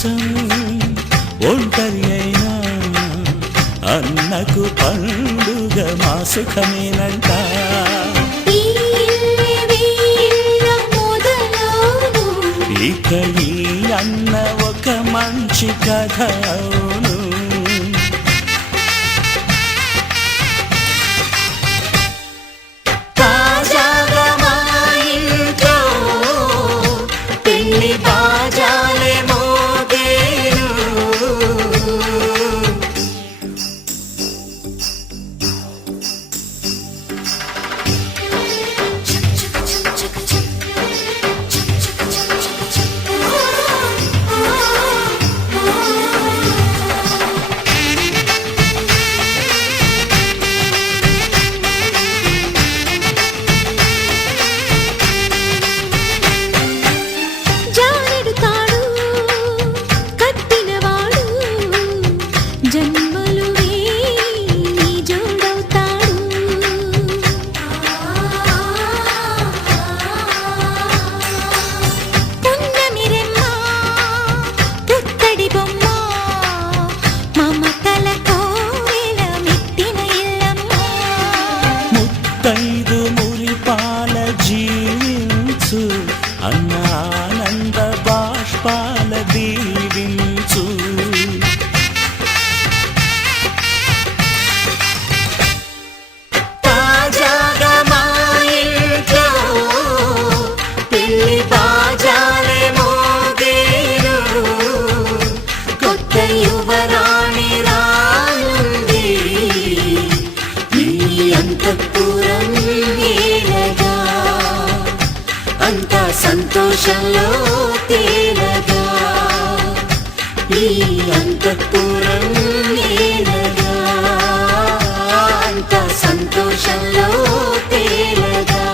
కోసం ఒంటరి అయినా అన్నకు పండుగ మా సుఖమేనంట. ఇక ఈ అన్న ఒక మంచి కథ అవును. తాజాగా మా ఇంట్లో పెళ్లి బాజాలే మోగేను. ముత్తైదు మురిపాల జీవించు అన్న ఆనంద బాష్పాల దీవించు. తాజాగా మా ఇంట్లో పెళ్లి బాజాలే మోగేను. కొత్త యువరాణి రానుంది అంతఃపురం ఏలగా, అంతా సంతోషంలో తేలగా. ఈ అంతఃపురం ఏలగా, అంతా సంతోషంలో తేలగా.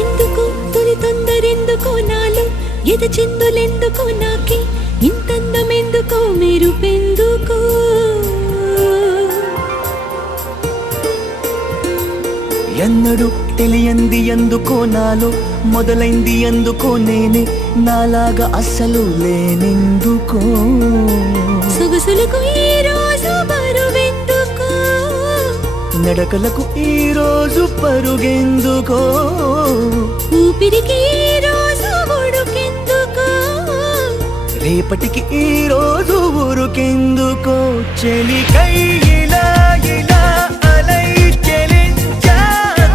ఎందుకు తొలి తొందరెందుకో నాలో, ఎద చిందులెందుకో నాకే, ఇంతందమెందుకో మెరుపెందుకో. ఎన్నడు తెలియంది ఎందుకో నాలో, మొదలైంది ఎందుకో నేనే, నాలాగా అస్సలు లేనెందుకో. సొగసులకు ఈ రోజు బరువెందుకో, నడకలకు ఈ రోజు పరుగెందుకో, ఊపిరికి ఈ రోజు ఉడుకెందుకో, రేపటికి ఈ రోజు ఊరుకెందుకో. చెలికై ఇలా ఇలా అలై చెలించాందుకా,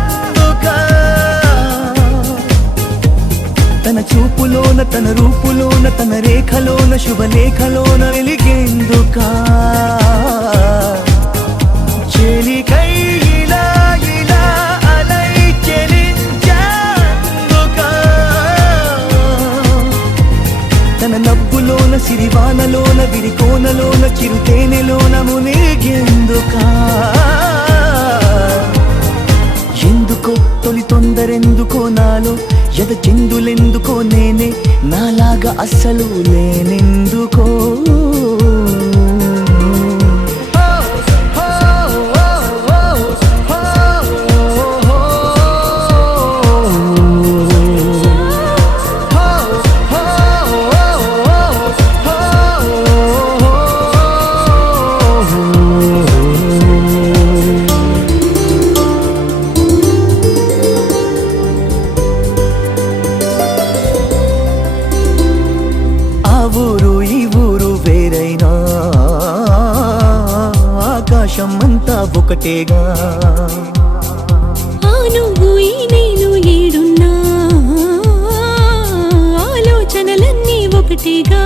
తన చూపులోన తన రూపులోన తన రేఖలోన శుభలేఖలోన వెలిగేందుకా. చెలికై ఇలా ఇలా అలై చెలించాందుకా, తన నవ్వులోన సిరివానలోన విరికోనలోన చిరుతేనెలోన మునిగేందుకా. ఎందుకో తొలి తొందరెందుకో నాలో, ఎద చిందులెందుకో నేనే, నాలాగా అస్సలు లేనెందుకో. ఆకాశమంతా ఒకటేగా, ఆ నువ్వు ఈ నేను ఏడున్నా, ఆలోచనలన్నీ ఒకటేగా.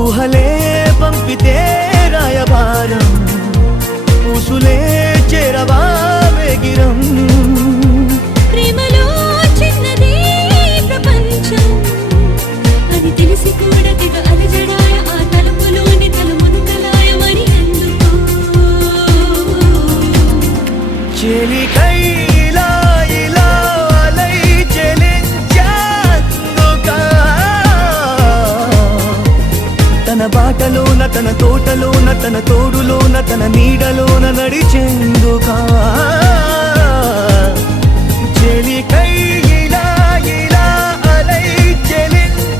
ఊహలే పంపితే రాయబారం, మనసులే చేరవా వేగిరం ప్రేమలో చిన్నదే ప్రపంచం అది తెలిసి కూడా తెగ అలజడాయ ఆ తలుపులోని తలుమును కలాయ మరి ఎందుకో చెలికై ఇలా ఇలా అలై చెలించేందుకా తన బాటలోన తన తోటలోన తన తోడులోన తన నీడలోన నడిచేందుకా చెలికై ఇలా ఇలా అలై చెలించేందుకా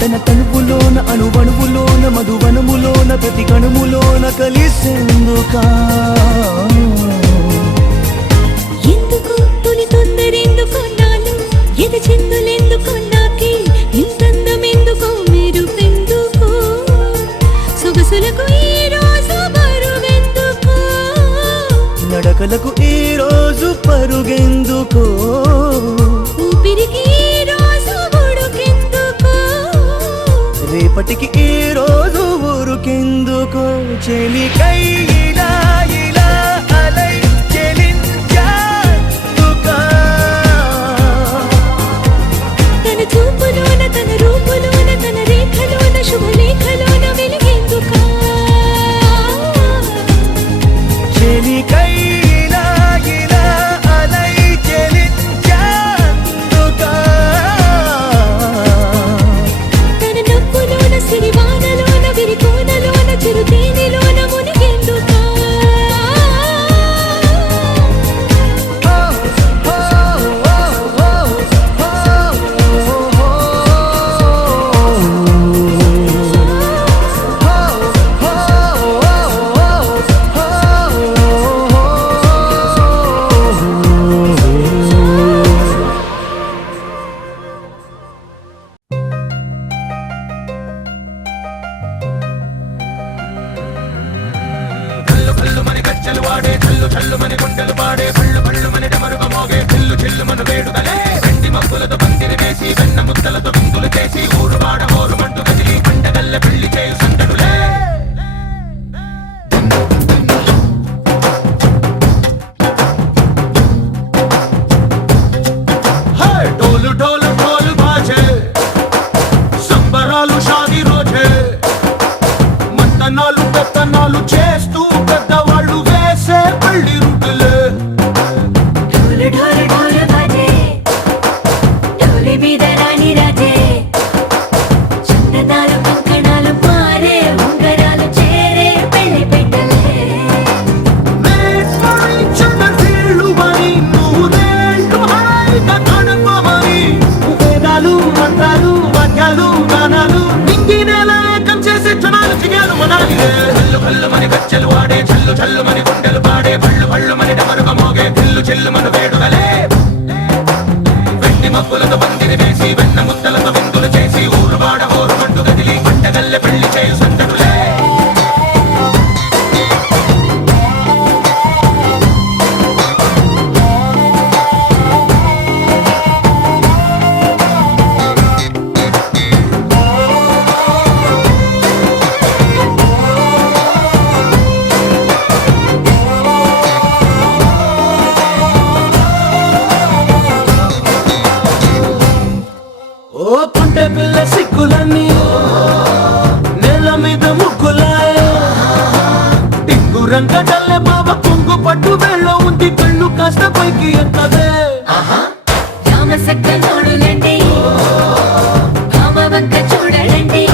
తన తలుపులోన అణువణువులోన మధువనములోన ప్రతి కణుములోన కలిసేందుకా ఎందుకు తొలి తొందరెందుకు నాలో ఎద చిందులెందుకు నాకే ఇంతందమెందుకు మెరుపెందుకు సొగసులకు ఈ రోజు బరువెందుకు నడకలకు ఈ రోజు పరుగెందుకో ఊపిరికి ఈ రోజు ఉడుకెందుకు రేపటికి ఈ రోజు ఊరుకెందుకో చెలికై ఇలా ఇలా అలై చెలించేందుకా తన చూపులోన తన రూపులోన తన రేఖలోన శుభలేఖలోన వెలిగేందుకా చెలికై ఇలా ఇలా అలై చెలించేందుకా తన నవ్వులోన సిరివానలోన విరికోనలోన చిరుతేనెలోన మునిగేందుకా ढोल ढोल ढोल बाजे సంబరాలు షాదీ రోజే మంతనాలు పెత్తనాలు చేస్తూ పెద్దవాళ్ళు వేసే పెళ్లి రుటులే ढोल ढोल ढोल बाजे ढोली మీద రాణి రాజే చందనాలు కంకణాలు మారే ఉంగరాలు చేరే పెళ్లి పెట్టలే చిన్న తీళ్ళు అని నూరేళ్ళు హాయిగా గడపమని వేదాలు మంత్రాలు వాక్యాలు గానాలు నింగినేల ఏకం చేసే క్షణాలు చిగాలు మనాలి కల్లు కల్లు మని గజ్జలు వాడే చల్లు చల్లు మని గుండెలు పాడే పళ్ళు పళ్ళు మని డమరుగ మోగే దిల్లు చెల్లు మను వేడుదలే వెండి మబ్బులతో పందిరి వేసి వెన్న ముద్దలతో విందులు చేసి ఊరువాడ ఊరుమంటూ గదిలి పంటగల్లె పెళ్లి చేయు సందడులే ఓ పుంటె పిల్ల సిక్కులన్నీ నేల మీద ముగ్గులాయ టింగు రంగడల్లె బావ కొంగు పట్టు వేళ్ళ ఉంది కళ్ళు కాస్త పైకి ఎత్తదే రామ సక్క నోడులండి భామ వంక చూడలండి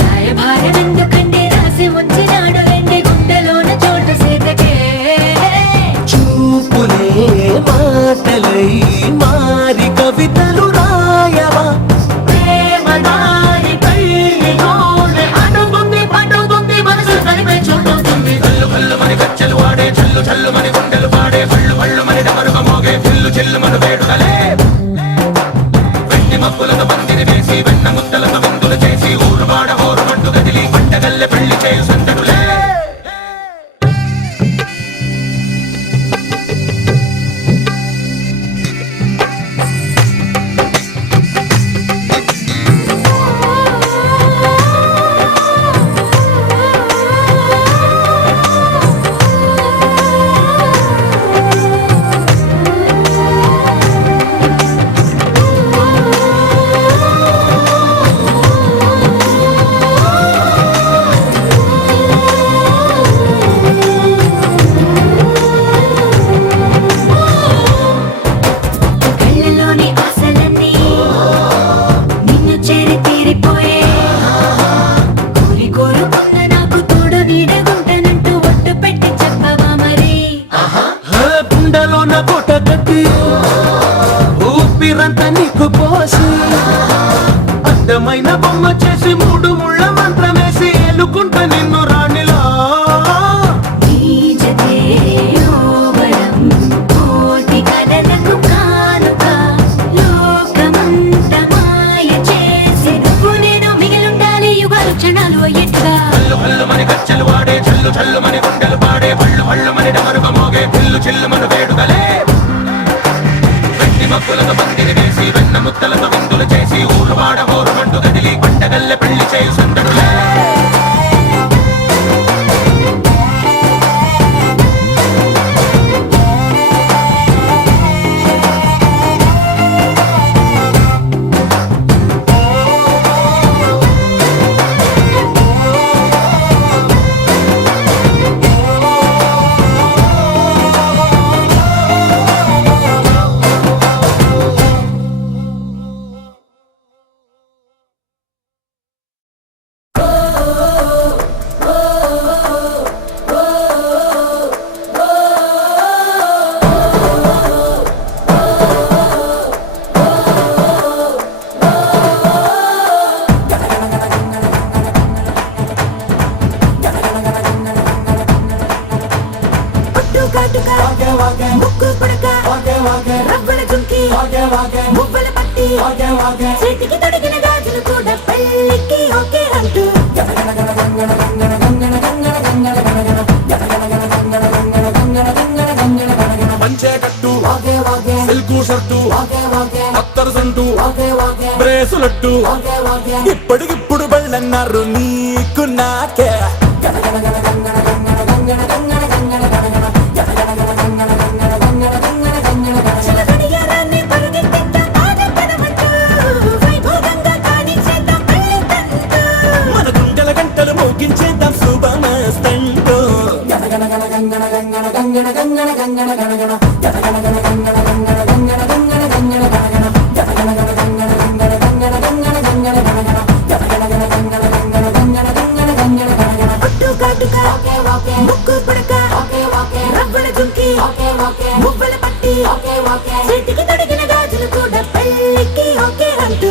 రాయభారం ఎందుకండి రాసి ఉంచినాడు రండి గుండెలోన చోటు సీతకే చూపులే మాటలై మారి కవితలు రాయవా ప్రేమ దారి పెళ్లిలోనే అడుగుంది పడుగుంది మనసు కలిపే చూడుతుంది కల్లు కల్లు మని గజ్జలు వాడే చల్లు చల్లు మని గుండెలు పాడే పళ్ళు పళ్ళు మని డమరుగ మోగే దిల్లు చెల్లు మను వేడుదలే వెండి మబ్బులతో పందిరి వేసి వెన్న ముద్దలతో విందులు చేసి ఊరువాడ ఊరుమంటూ గదిలి పంటగల్లె పెళ్లి చేయు సందడులే పడే పళ్ళు పళ్ళు మని డమరుగ మోగే పిల్లు చిల్లు మన వేడుదలే వెండి మబ్బులతో పందిరి వేసి వెన్న ముద్దలతో విందులు చేసి ఊరు వాడ హోరుమంటూ కదిలి పంటగల్లె పెళ్లి చేయు సందడులే ముక్కు పుడక రవ్వల జుంకి మువ్వల పట్టి చేతికి తొడిగిన గాజులు కూడా పెళ్ళికి ఓకే అంటూ పంచే కట్టు సిల్కు షర్టు అత్తరు సంటు బ్రేసులట్టు ఇప్పటికిప్పుడు బళ్ళన్నారు నీకు నాకే చిలకడియారాన్ని పరుగెత్తిద్దాం ఆనందనమంటూ వైభోగంగా కానిచేద్దాం పెళ్లి తంతు మన గుండెల గంటలు మోగించేద్దాం శుభమస్తంటూ ఒట్టు కాటుక ముక్కు పుడక రవ్వల జుంకి మువ్వల పట్టి చేతికి తొడిగిన గాజులు కూడా పెళ్ళికి ఓకే అంటూ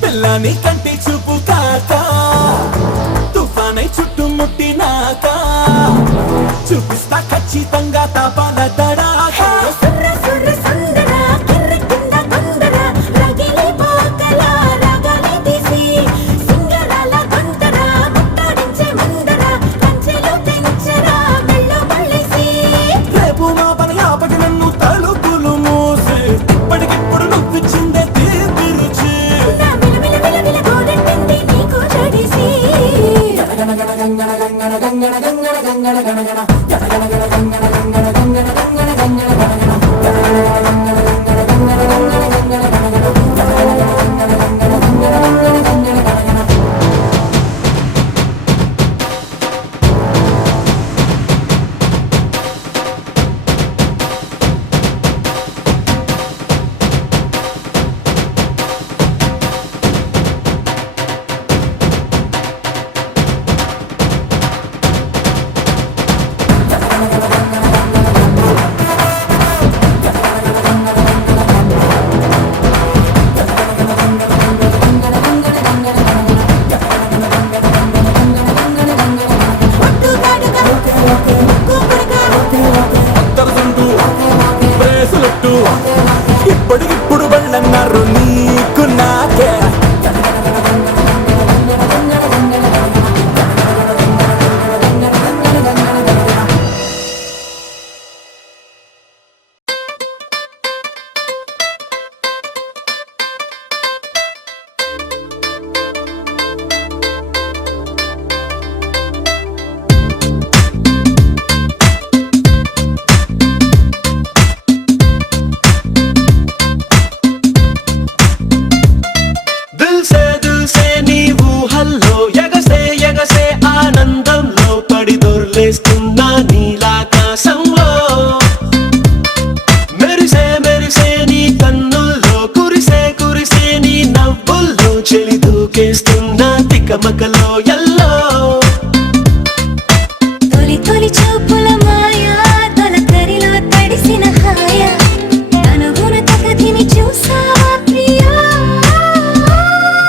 పిల్లని కంటి చూపు కాక తుఫానై చుట్టుముట్టినాక చూపిస్తా ఖచ్చితంగా తాపాల తడాక సుర్ర సుర్ర సుందర కిర్ర కింద కొందర రగిలి పోకల రాగాలి తీసి సింగరాల కొందర ముట్టాడించే ముందర కంచెలు తెంచరా మెల్లో పళ్ళేసి రేపు మా పని ఆపటి నన్ను తలుపులు మూసి ఇప్పటికిప్పుడు నువ్విచ్చిందే తీర్చి నా విల విల విల విల గోడెట్టింది నీకు జడిసి తొలి చూపుల మాయా తొలకరిలో తడిసిన హాయ కనుగుణ తగదిని చూసావా ప్రియా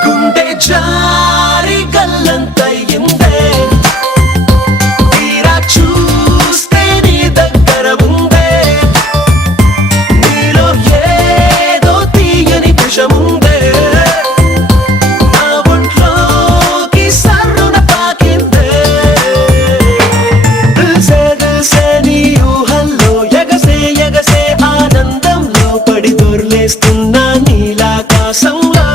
గుండె జారి గల్లంతయిందే తీరా చూస్తే నీ దగ్గర ఉందే నీలో ఏదో తీయని విషముందే నా ఒంట్లోకి సర్రున పాకిందే దిల్సే నీ ఊహల్లో ఎగసే ఎగసే ఆనందంలో పడి దొర్లేస్తున్నా నీలాకాశంలో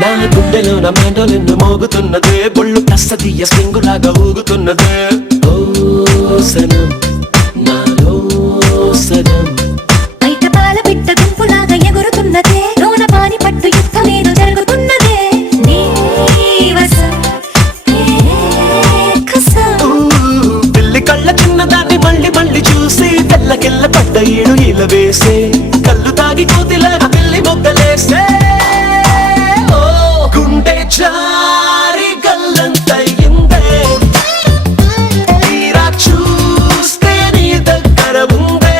నా గుండెలో నా మెండలిన్ను మోగుతున్నదే బొళ్ళు కస్తీయ స్ప్రింగులాగా ఊగుతున్నదే ఓ సనం నాలో సనం బయట పాల బిడ్డ గుంపులాగా ఎగురుతున్నదే లోన పాని పట్టు యుద్ధమేదో జరుగుతున్నదే నీ వసం కసం పిల్లి కళ్ళ చిన్నదాన్ని మళ్ళీ మళ్ళీ చూసి తెల్లకిల్ల పడ్డ ఈడు ఇలా వేసే కళ్ళు తాగి కోతిలాగా పిల్లి మొగ్గలేసే ఓ గుండె జారి గల్లంతయిందే తీరా చూస్తే నీ దగ్గర ఉందే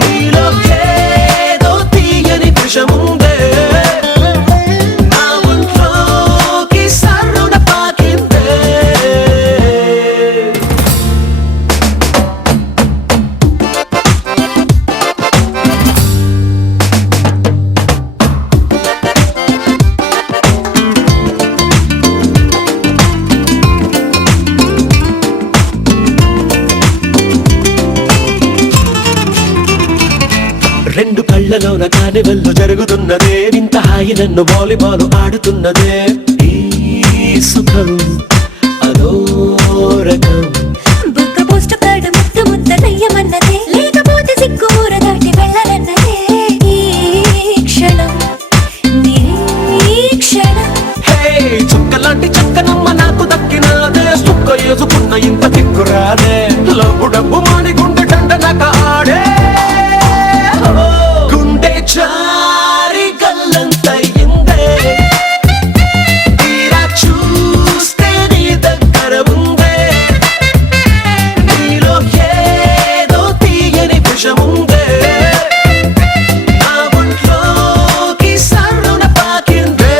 నీలో ఏదో తీయని విషముందే నా ఒంట్లోకి సర్రున పాకిందే రెండు కళ్ళలోన కానివెల్లు జరుగుతున్నదే వింత హాయి నన్ను వాలీబాల్ ఆడుతున్నదే ఈ సుఖం అదో రకం బుక్క పోస్ట్ కార్డు ముద్దు ముద్దనయ్యమన్నదే లేకపోతే సిగ్గు ఊర దాటి వెళ్ళనన్నదే ఈ క్షణం నిరీక్షణం హే చుక్కలాంటి చక్కనమ్మ నాకు దక్కినదే సుక్క వేసుకున్న ఇంత దిక్కురాదే లబ్బు డబ్బు మాని గుండె దండనక ఆడే ఓ, గుండె జారి గల్లంతయిందే తీరా చూస్తే నీ దగ్గర ఉందే నీలో ఏదో తీయని విషముందే నా ఒంట్లోకి సర్రున పాకిందే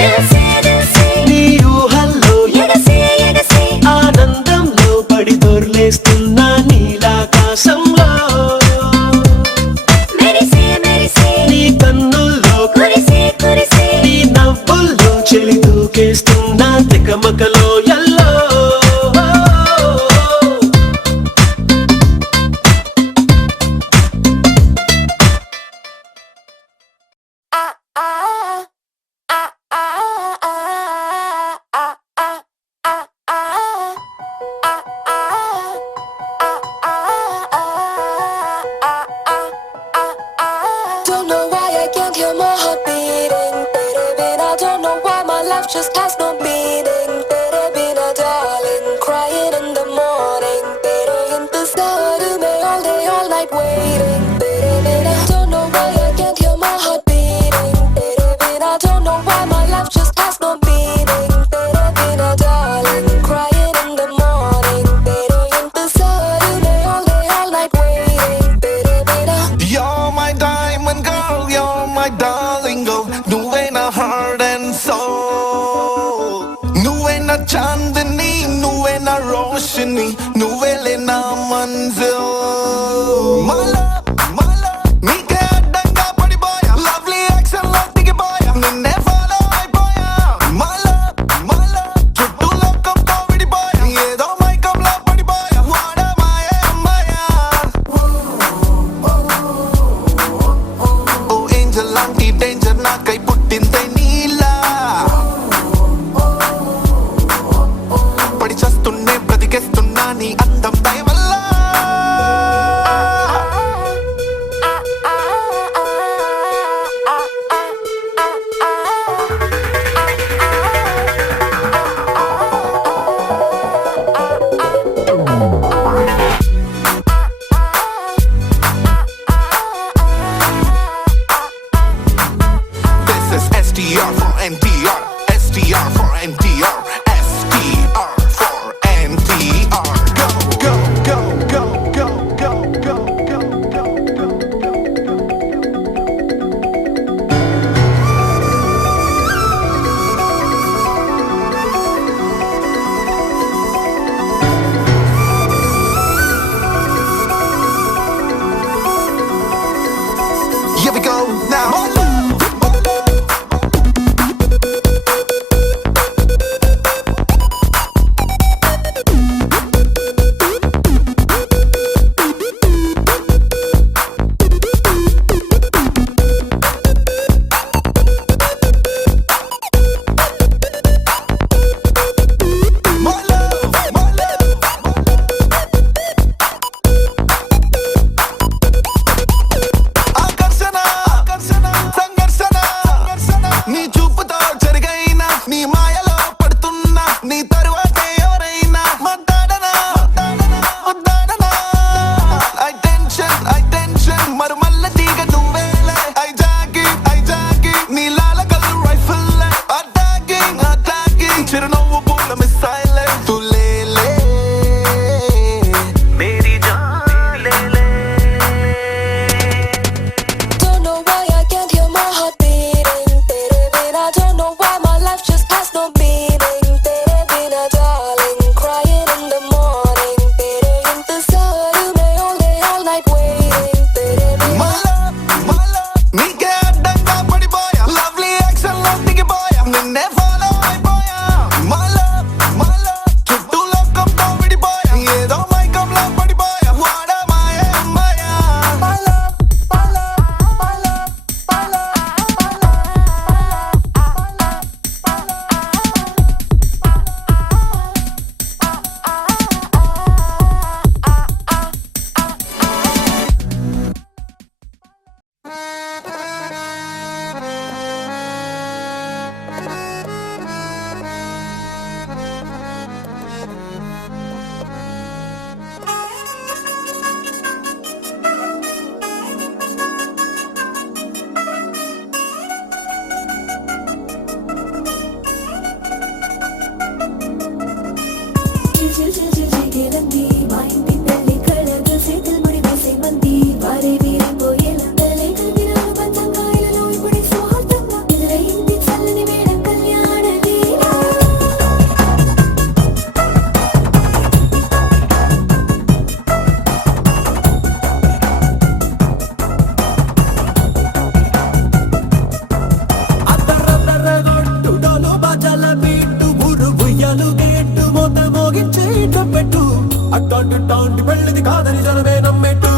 దిల్సే నీ ఊహల్లో ఎగసే ఎగసే ఆనందంలో పడి దొర్లేస్తున్నా నీలాకాశంలో మెరిసే మెరిసే నీ కన్నుల్లో కురిసే కురిసే నీ నవ్వుల్లో చెలి దూకేస్తున్నా తికమకలో yellow Don't know why I can't hear my heart beating. Tere bina, don't know why my life just has no meaning. Tere bina, darling, crying in the morning. Tere intezar mein all day, all night waiting. Tere bina, don't know why I can't hear my heart beating. Tere bina, don't know why my life just has no meaning. Tere bina, darling, crying in the morning. Tere intezar mein all day, all night waiting. Tere bina. You're my diamond girl, you're my darling girl. నువ్వే నా heart and soul. నువ్వే నా చాందిని, నువ్వే నా రోషిని, నువ్వేలే నా Manzil. My love, నీకే అడ్డంగా పడిపోయా. Lovely accent లో దిగిపోయా. నిన్నే follow అయిపోయా. My love, చుట్టూ లోకంతో విడిపోయా. ఏదో మైకంలో పడిపోయా. వాడా మాయే అమ్మాయా. ఓ ఏంజల్ లాంటి డేంజర్ నాకై పుట్టిందే నీలా. చిరునవ్వు పూల మిస్సైలే తు లేలే మేరీ జాన్ లే లే Don't know why I can't hear my heart beating. Tere bina, don't know why my life just has no meaning. Tere bina, darling, crying in the morning. Tere intezar mein all night waiting. Tere bina. My love నీకే అడ్డంగా పడిపోయా lovely action లో దిగిపోయా నిన్నే follow అయిపోయా My love చుట్టూ లోకంతో విడిపోయా ఏదో మైకంలో పడిపోయా వాడా మాయే అమ్మాయా My love జిగిలంది మా ఇంటి తల్లి కళగా చేతులు ముడి వేసే మంది వారే వీరిపోయేలా లేఖల దినాలు పంచంగాయలలో ఇప్పుడే సౌహార్దంగా ఎదురైంది చల్లని మేడం కళ్యాణ వీరా అద్దరద్దరగొట్టు డోలు బాజాల బీటు ఊరు ఉయ్యాలు గేట్టు మోత మోగించి పెట్టు అట్టాంటి టాంటి పెళ్ళిది కాదని జనమే నమ్మెట్టు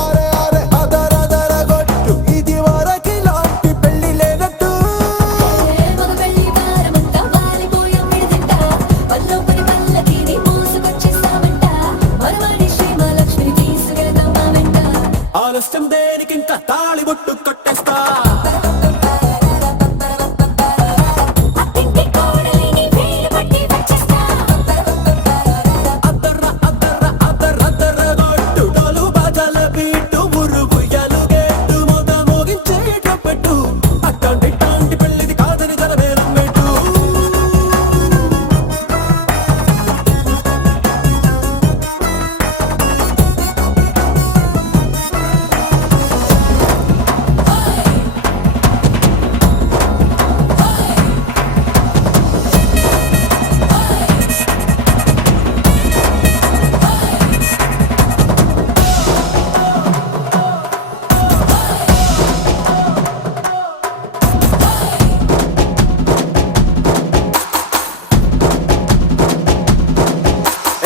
అరే అరే అదరదరగొట్టు ఇది వరకి లాంటి పెళ్లి లేనట్టు మగ పెళ్లి వారమంతా వాలిపోయాం విడిదింట పల్లో పని పల్లకిని మోసుకొచ్చేస్తామంట మరవాడి శ్రీమహాలక్ష్మిని తీసుకెళ్తాం మా వెంట ఆలస్యం దేనికింత తాళి బొట్టు కొట్టేస్తా అత్తింటి కోడలిని వేలు పట్టి వచ్చేస్తా అద్దరద్దరగొట్టు డోలు బాజాల బీటు ఊరు ఉయ్యాలు గేట్టు మోత మోగించి పెట్టు అట్టాంటి టాంటి పెళ్ళిది కాదని జనమే నమ్మెట్టు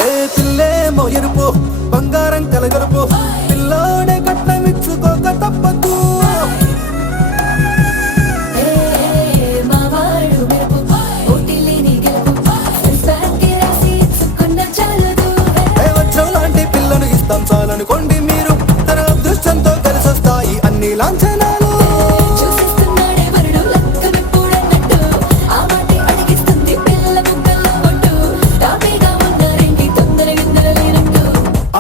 ఏ పిల్లేమో ఎరుపు బంగారం కలగరుపు పిల్లోడే కట్టమిచ్చుకోక తప్పదు మా వాడు మెరుపు పోటీలేని గెలుపు సెన్స్కి రాసి ఇచ్చుకున్న చాలదు ఏ వజ్రం లాంటి పిల్లను ఇస్తాం చాలనుకోండి మీరు తన అదృష్టంతో కలిసొస్తాయి అన్ని లాంఛనాలు చూసిస్తున్నాడే వరుడు లక్కమెప్పుడన్నట్టు ఆ మాటే అడిగిస్తుంది పిల్ల బుగ్గల్లో ఒట్టు టాపీగా ఉన్నారేంటి తొందర గిందర లేనట్టు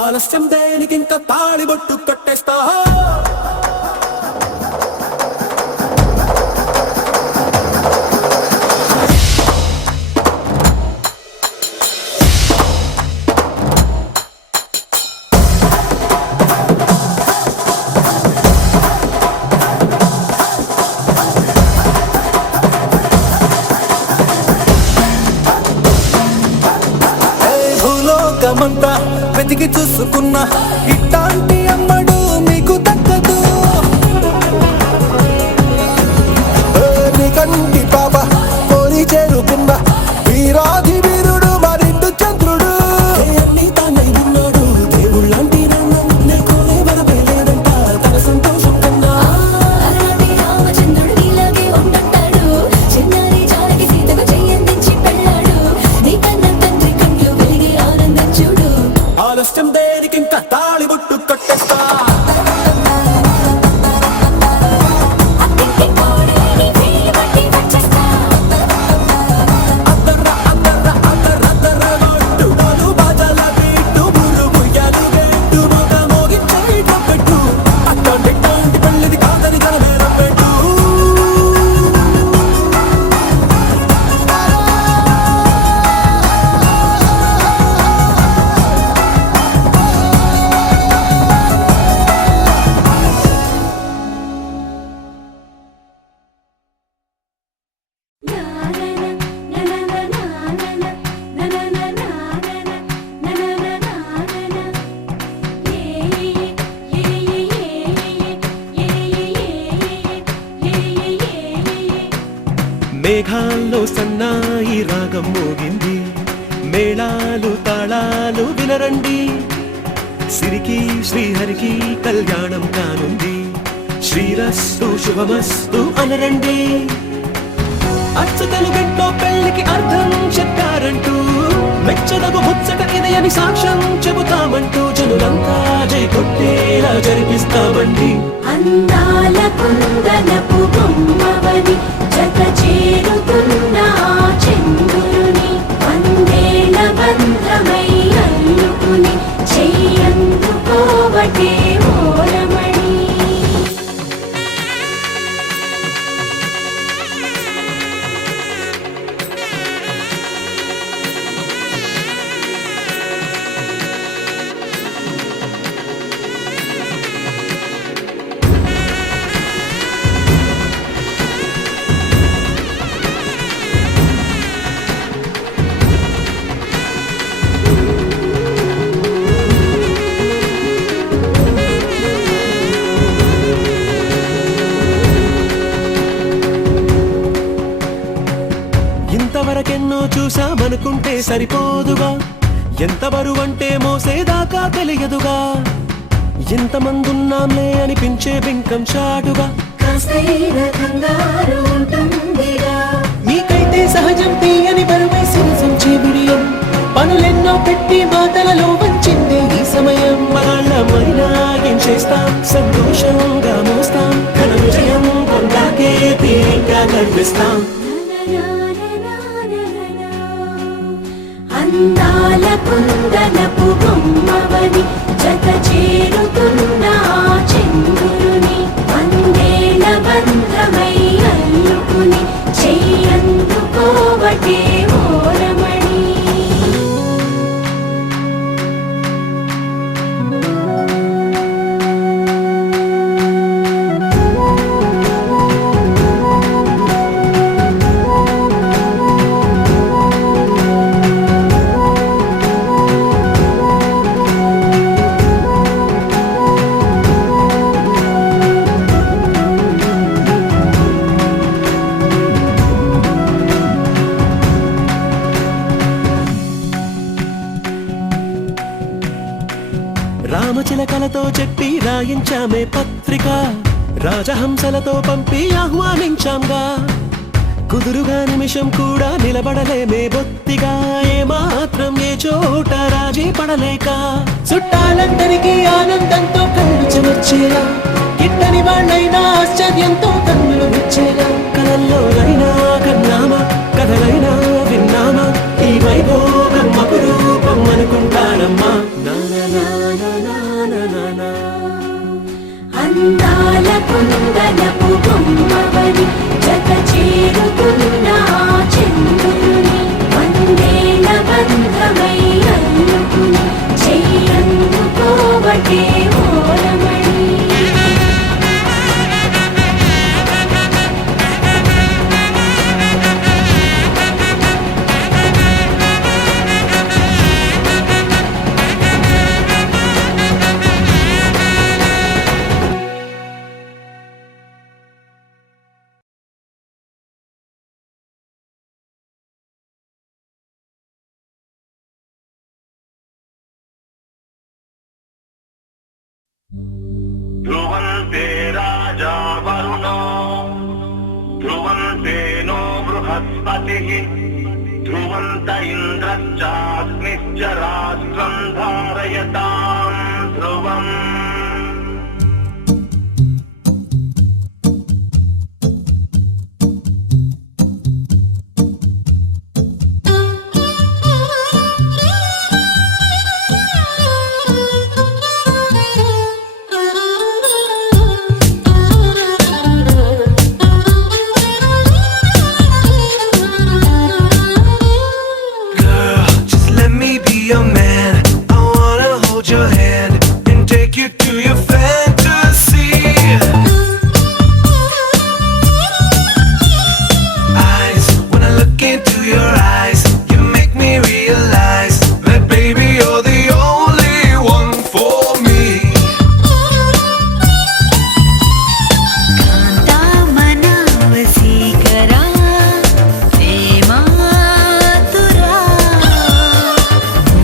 ఆలస్యం దేనికింత తాళి బొట్టు కట్టేస్తా భూలోకమంతా వెతికి చూసుకున్నా ఇట్లాంటి అమ్మడు మీకు దక్కదు నీ కంటి పాప కోరి చేరుకున్న వీరాధి వీరుడు మరిండు చంద్రుడు అన్ని తానై ఉన్నాడు దేవుళ్ళంటి కోలే వరపే లేదంట తన సంతోషం కన్నా అలాంటి రామచంద్రుడు నీలాగే ఉండంటాడు చిన్నారి జానకి సీతకు చెయ్యందించి పెళ్ళాడు నీ కన్న తండ్రి కంట్లో వెలిగి ఆనందం చూడు ఆలస్యం దేనికింత తాళి బొట్టు కట్టేస్తా మేఘాల్లో సన్నాయి రాగం మోగింది, మేళాలు తాళాలు వినరండి, సిరికి శ్రీహరికి కళ్యాణం కానుంది, శ్రీరస్తు శుభమస్తు అనరండి. అచ్చ తెలుగింట్లో పెళ్లికి అర్థం చెప్పారంటూ, మెచ్చదగు ముచ్చట ఇది అని సాక్ష్యం చెబుతామంటూ, జనులంతా జై కొట్టేలా జరిపిస్తామండి. అందాల కుందనపు బొమ్మవని జత చేరుతున్న చంద్రుని, వందేల బంధమై అల్లుకుని చెయ్యందుకోవటే ఓరమణి. ఇంతవరకెన్నో చూసామనుకుంటే సరిపోదుగా, ఎంత బరువంటే మోసేదాకా తెలియదుగా, ఇంతమందున్నాంలే అనిపించే బింకం చాటుగా, కాస్తైన కంగారు ఉంటుందిగా, మీకైతే సహజం తీయని బరువై సంచే బిడియం, పనులెన్నో పెట్టి మాటలలో వంచిందే ఈ సమయం. మగాళ్ళమైనా ఏం చేస్తాం, సంతోషంగా మోస్తాం, ఘన విజయం పొందాకే తీరిగ్గా కనిపిస్తాం. అందాల కుందనపు బొమ్మవని జత చేరుతున్న చంద్రుని, వందేల బంధమై అల్లుకుని చెయ్యందుకోవటే ఓరమణి. రామచిలకలతో చెప్పి రాయించామే పత్రిక, రాజహంసలతో పంపి ఆహ్వానించాంగా, కుదురుగా నిమిషం కూడా నిలబడలేమే బొత్తిగా, ఏ మాత్రం ఏ చోట రాజీ పడలేక, చుట్టాలందరికీ ఆనందంతో కళ్ళు చెమర్చేలా, గిట్టని వాళ్ళైనా ఆశ్చర్యంతో కన్నులు విచ్చేలా, కలల్లోనైనా కన్నామా కథలైనా విన్నామా, ఈ వైభోగం అపురూపం అనుకుంటానమ్మా. అందాల కుందనపు బొమ్మవని జత చేరుతున్న చంద్రుని, వందేల బంధమై అల్లుకుని చెయ్యందుకోవటే ఓరమణి. ध्रुवन्ते राजा वरुणो ध्रुवन्ते नो बृहस्पतिः ध्रुवन्त इन्द्रश्चाग्निश्च राष्ट्रं धारयतां ध्रुवम्. Your man, I wanna hold your hand and take you your eyes, you make me realize that baby you're the only one for me. కాంతామనా వసీకరా ప్రేమాతురా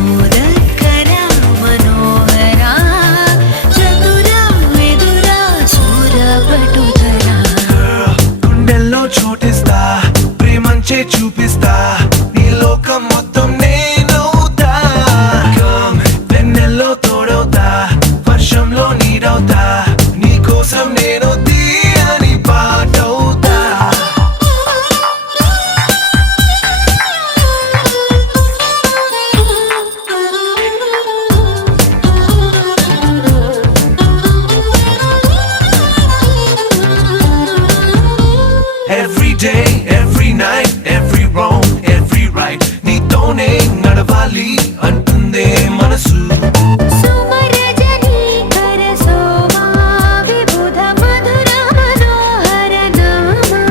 మోదకరా Manohara Chatura Vidura సూరపటుధరా గుండెల్లో చోటిస్తా ప్రేమంచే చూపిస్తా నీ లోకం మొత్తం నేనవుతా Come, వెన్నెల్లో తోడవుతా వర్షంలో నీడవుతా నీ కోసం నేను తీయని పాటవుతా Every day, every night, every wrong, every right నీతోనే నడవాలి అంటుందే మనసు సుమరజనీ కర సోమా విబుధ మధుర మనోహర నామా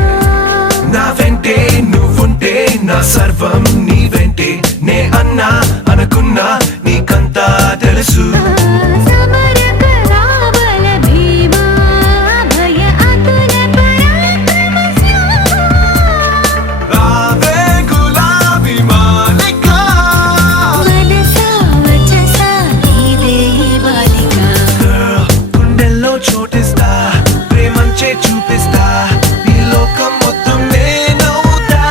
నా వెంటే నువ్వుంటే నా సర్వం నీ వెంటే నే అన్నా అనుకున్నా నీకంతా తెలుసు సమర కరావల భీమా భయ అతుల పరాక్రమ శ్యామా రావే గులాబీ మాలిక మనసా వచసా నీదే బాలిక Girl, గుండెల్లో చోటిస్తా ప్రేమంచే చూపిస్తా నీ లోకం మొత్తం నేనవుతా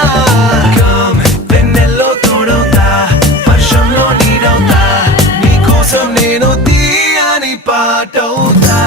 Come, వెన్నెల్లో తోడవుతా వర్షంలో నీడవుతా నీ కోసం నేను తీయని పాటవుతా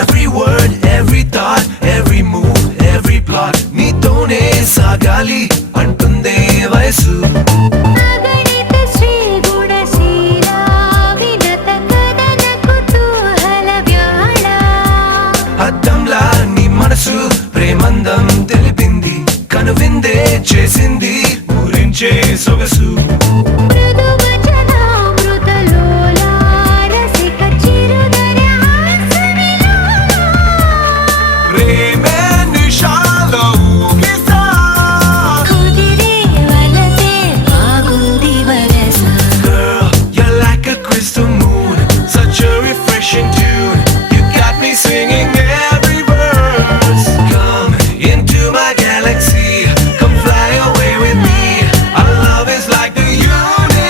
Every word, every thought, every move, every plot నీతోనే సాగాలి అంటుందే వయసు అగణిత శ్రీ గుణశీలా వినత కదన కుతూహల వ్యాళ అద్దంలా నీ మనసు ప్రేమందం తెలిపింది కనువిందే చేసింది ఊరించే సొగసు మృదు వచనామృత లోలా రసిక చిరుదర హాసవిలోలా ప్రేమే నిషాలో ఊగిసా కుదిరే వలసే బాగుంది వరస Girl, you're like a crystal moon, such a refreshing tune. You got me singing every verse. Come into my galaxy, come fly away with me. Our love is like the universe.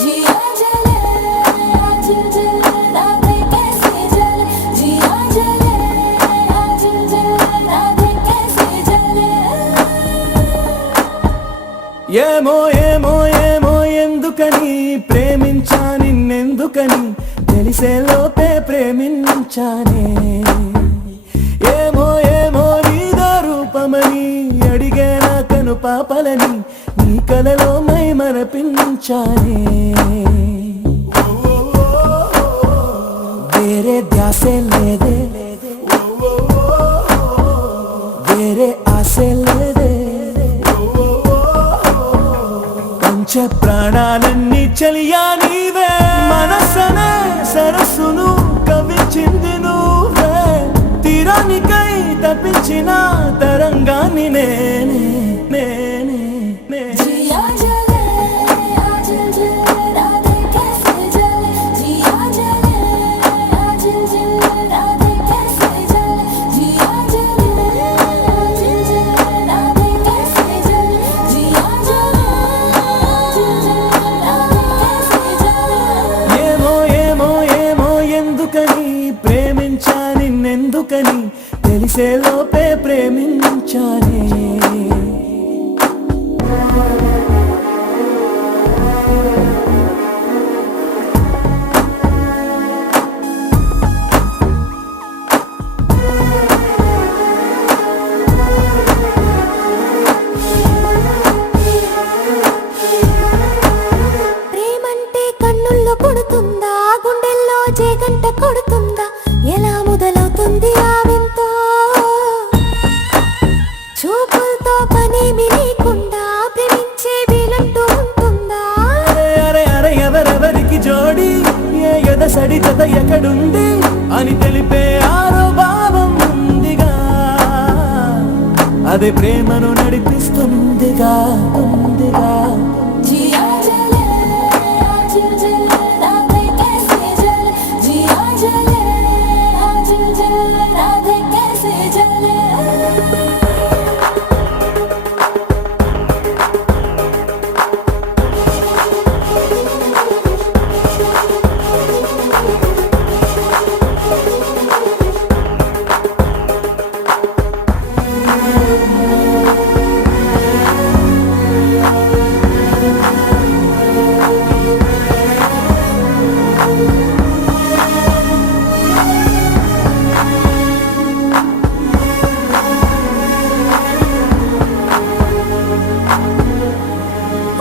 जिया जले आजिल जले राधे कैसे जले जिया जले आजिल जले राधे कैसे जले ఏమో ఏమో ఏమో ఎందుకని ప్రేమించా నిన్నెందుకని తెలిసే లోపే ప్రేమించానే ఏమో ఏమో నీదో రూపమని అడిగే నా కను పాపలని నీ కలలో మై మరపించానే వేరే ధ్యాసే లేదే వేరే ఆశే లేదే పంచ ప్రాణాలన్నీ చలియా నీవే మనసనే సరస్సును కవించింది నువ్వే తీరానికై తప్పించిన తరంగాన్ని నేనే నేనే నేనే जिया जले आजिल जले राधे कैसे जले जिया जले आजिल जले राधे कैसे जले जिया जले आजिल जले राधे कैसे जले जिया जले आजिल जले राधे कैसे जले ఎందుకని తెలిసే లోపే ప్రేమించాలే. ప్రేమంటే కన్నుల్లో కొడుతుందా, గుండెల్లో జేగంట కొడుతుందా, ఎలా మొదలవుతుంది ఆ వింత? చూపులతో పనేమి లేకుండా ప్రేమించే వీలంటూ ఉంటుందా? అరే అరే ఎవరెవరికి జోడి, ఏ ఎదసడి జత ఎక్కడుంది అని తెలిపే ఆరో భావం ఉందిగా, అదే ప్రేమను నడిపిస్తుందిగా ఉందిగా. जिया जले आज जले राधे कैसे जले, जिया जले आज जले राधे कैसे जले.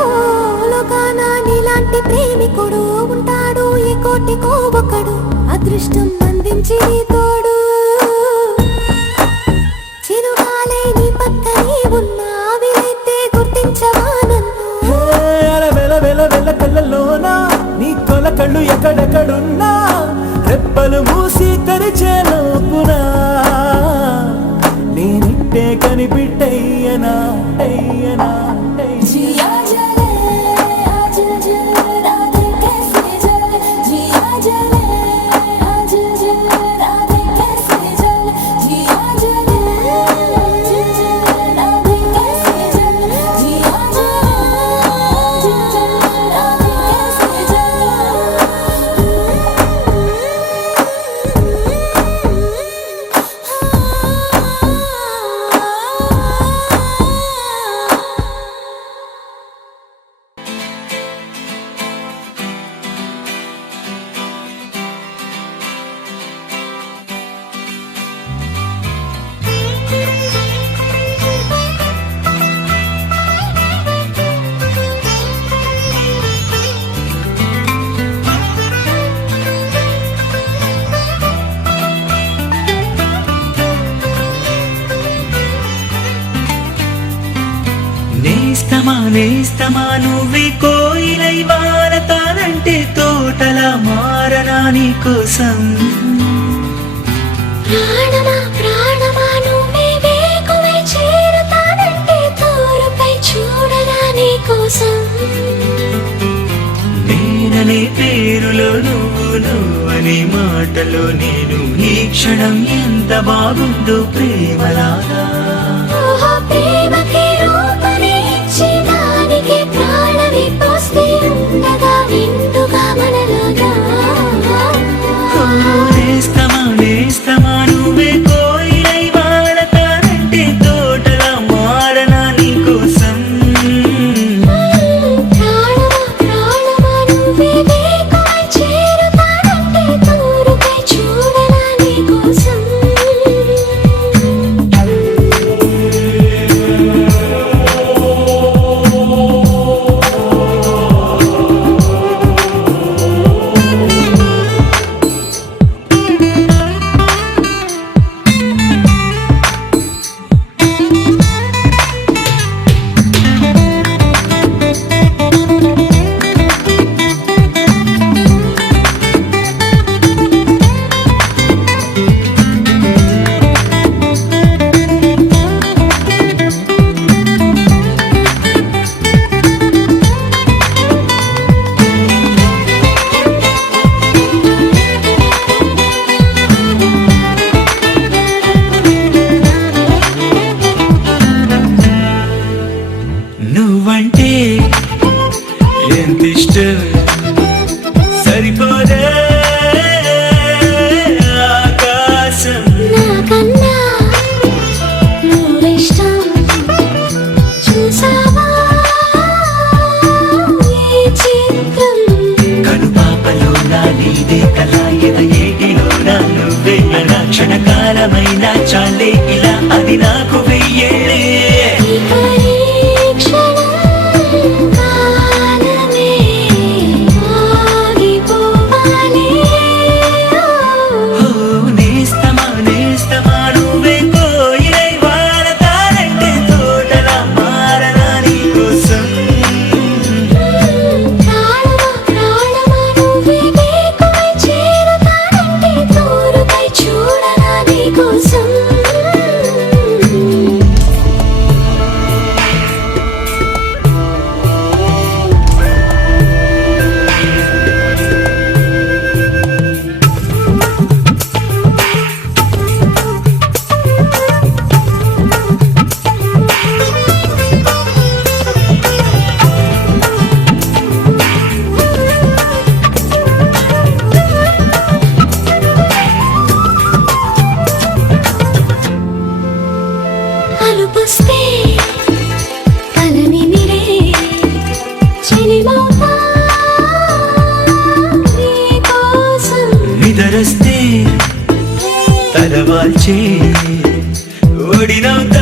ఓ లోకాన నీలాంటి ప్రేమికుడు ఉంటాడు ఈ కోటికో ఒకడు, అదృష్టం అందించి నీ తోడు. చిరుగాలే నీ పక్కనే ఉన్నా వీలైతే గుర్తించవా నన్ను? అరే వెల వెల వెల కళ్ళలోనా నీ కొల కళ్ళు ఎక్కడెక్కడున్నా, రెప్పలు మూసి తెరిచే లోపునా నేనిట్టే కనిపిట్టయ్యనా అయ్యనా. जिया जले आज जले राधे कैसे जले, जिया जले आज जले राधे कैसे जले, जिया जले आज जले राधे कैसे जले, जिया जले आज जले राधे నేస్తమా నువ్వే కోయిలై వారతానంటే తోటలా మారనా నీ కోసం. ప్రాణమా ప్రాణమా నువ్వే వేకువై చేరుతానంటే తోరుపై చూడరా నీ కోసం. నేననే పేరులో నువ్వనే మాటలో నేను, ఈ క్షణం ఎంత బాగుందో ప్రేమలాగా. ఓహో ప్రేమకి రూపని ఇచ్చి దానికి ప్రాణమి పోస్తే ఉండగా నిండుగా మనలాగా. నేస్తమా నువ్వే కోయిలై వారతానంటే తోటలా మారనా నీ కోసం. ప్రాణమా ప్రాణమా నువ్వే వేకువై చేరుతానంటే తోరుపై చూడరా నీ కోసం. వస్తే కలని నిరే చెలిమౌతా నీ కోసం నిదరస్తే తలవాల్చే ఓడినవుతా